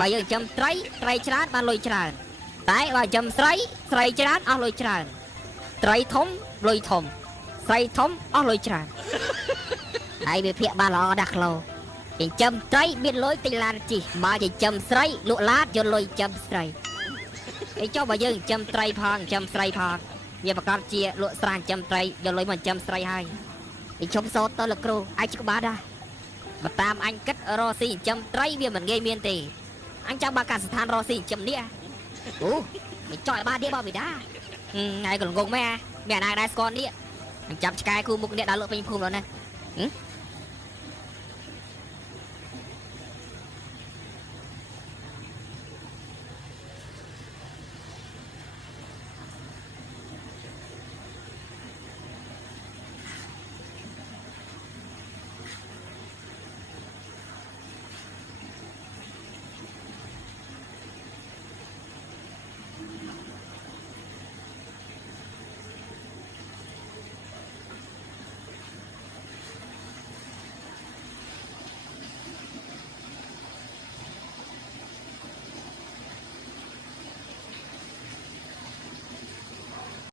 បើយើងចិញ្ចឹមត្រីច្រើនបានលុយច្រើនតែបើចិញ្ចឹមស្រីច្រើនអស់លុយច្រើនត្រីធំលុយធំស្រីធំអស់លុយច្រើនហើយវាភាកបានល្អដាស់ក្លោចិញ្ចឹមត្រីមានលុយទិញឡានជិះបើចិញ្ចឹមស្រីលក់ឡានយកលុយចិញ្ចឹមស្រីឯចុះបើយើងចិញ្ចឹមត្រីផងចិញ្ចឹមស្រីផងវាប្រកាសជាលក់ស្រាចិញ្ចឹមត្រីយកលុយមកចិញ្ចឹមស្រីហើយឯជុំសោតទៅលោកគ្រូអាចច្បាស់ដែរបើតាមអញគិតរកស៊ីចិញ្ចឹមត្រីវាមិនងាយមានទេអញចាំបើកសិដ្ឋានរកស៊ីចិញ្ចឹមនេះអូមិនចោលបានទេបងវិដាថ្ងៃក៏ងងមែនមានអាណាដែរស្គាល់នេះអញចាប់ឆ្កែគូមុខនេះដល់លក់ពេញភូមិแล้วណា